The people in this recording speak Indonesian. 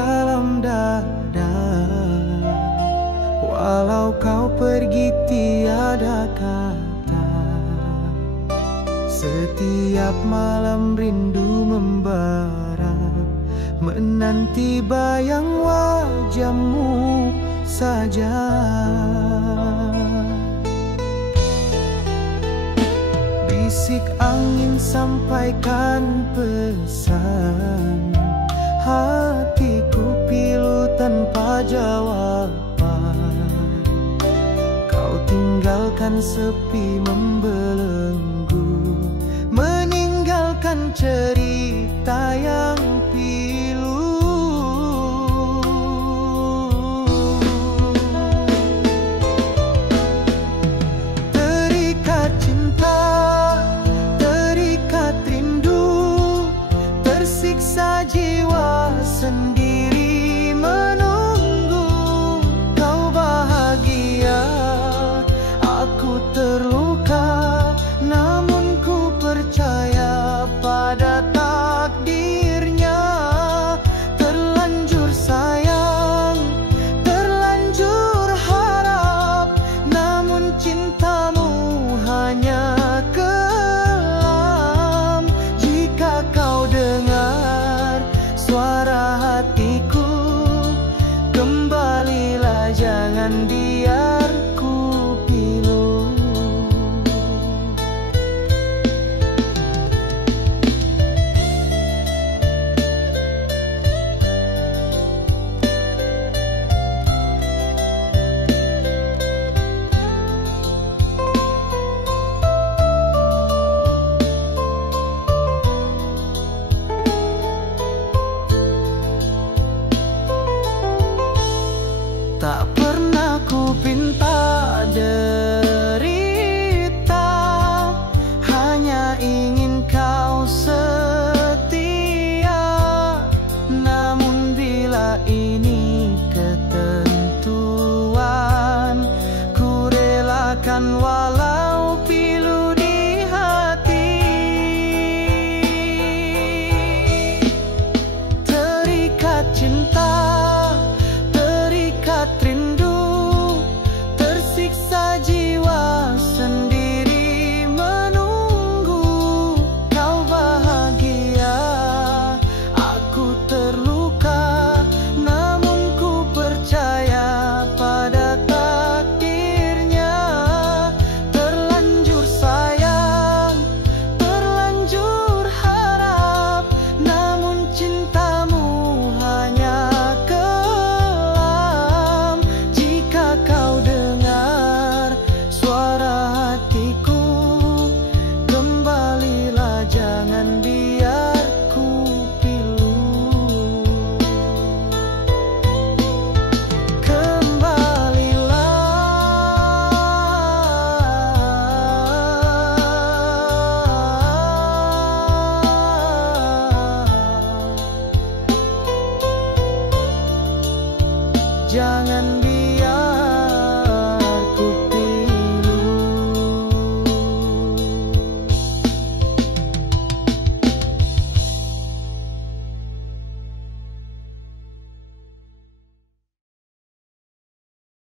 dalam dada. Walau kau pergi tiada kata, setiap malam rindu membara, menanti bayang wajahmu saja. Bisik angin sampaikan pesan, hatiku pilu tanpa jawaban. Kau tinggalkan sepi membelenggu, meninggalkan cerita yang pilu. Terikat cinta, terikat rindu, tersiksa jiwa sendiri menunggu kau bahagia. Aku terluka, namun ku percaya pada takdirnya. Terlanjur sayang, terlanjur harap, namun cintamu hanya kelam. Jika kau dengar suara hatiku, kembalilah, jangan biar ku pilu. Tak pernah ku pinta derita, hanya ingin kau setia. Namun bila ini ketentuan, ku relakan walau pilu di hati. Terikat cinta, terikat rindu, tersiksa jiwa sendiri menunggu kau bahagia. Aku terluka, namun ku percaya pada takdirnya. Terlanjur sayang, terlanjur harap, namun cintamu hanya kelam. Jika kau dengar suara hatiku, kembalilah, jangan biar ku pilu. Kembalilah, jangan